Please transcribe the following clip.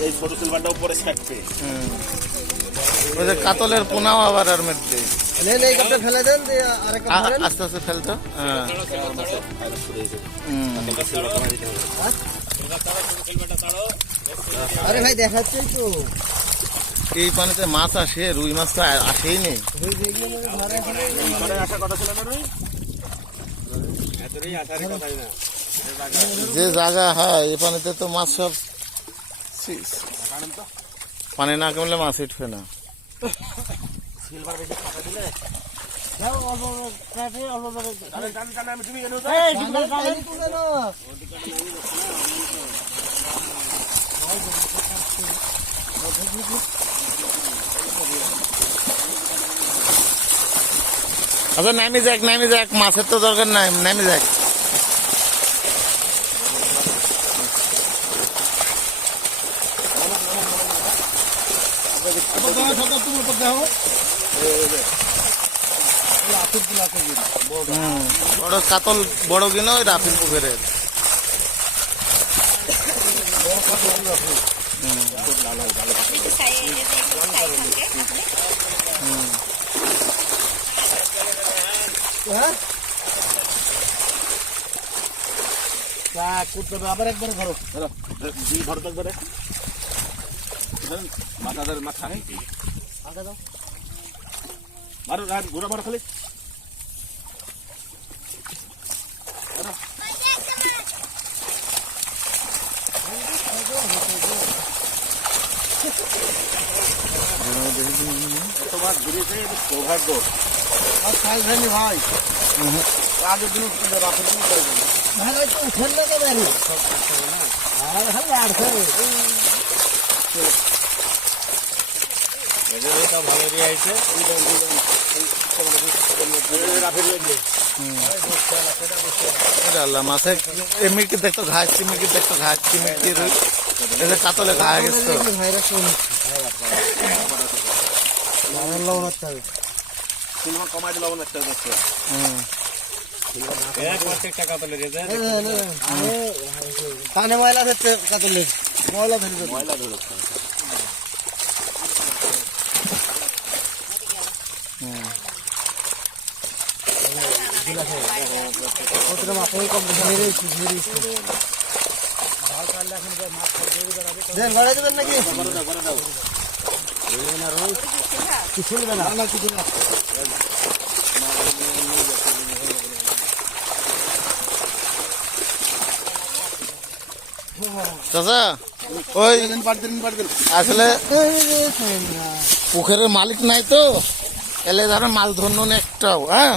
এই ছোট সিলভারটা উপরে ওই যে কাতলের পোনাও আবার আর মধ্যে নে নে এই কাপটা ফেলে দেন দিয়ে আরেক কাপ আ- ধরেন আস্তে আস্তে ফেলতো হ্যাঁ। আরে ভাই দেখাচ্ছেই তো এই পানিতে মাছ আসে, রুই মাছ তো আসেই নেই যে জায়গা হয়, এই পানিতে তো মাছ সব। পানি না কমলে মাছ উঠবে না সিলভার আচ্ছা নামি যাক নামি যাক, মাছের তো দরকার নাই নামি যাক হুম। বড় কাতল, বড় কিনো রাফিল পুকুরের একটু করতে হবে আবার একবার ধরো। ধরো দুই ঘর তো করে মাথা ধরে মাথা আগে দাও। মারো আর ঘোরা মারো খালি। তোমার ঘুরেছে সৌভাগ্য। আর খাই খাইনি ভাই। আগের দিন রাতের দিন করে দেবে। ভাই ওই তো উঠেন না কেন আর খালি আর খাবে এদের এটা ভালো দিয়ে আইছে। আল্লাহ মাছে এমনি দেখতো ঘাস চিমিকি দেখতো ঘাস চিমিকি কাতলে ঘা গেছে তো। ভাইরাস শুন লাগান লাগান হচ্ছে সিলভার কমাই দিল লাখ টাকা পেলে রেজে কানে ময়লা ধরতে কাতলে। ময়লা ধরবে ময়লা ধরেছে। কতটা মাথায় কম মেরেছি মেরেছি দেন গড়াই দেবেন নাকি আসলে পুকুরের মালিক নাই তো এলে ধরো মাছ ধরুন একটাও হ্যাঁ?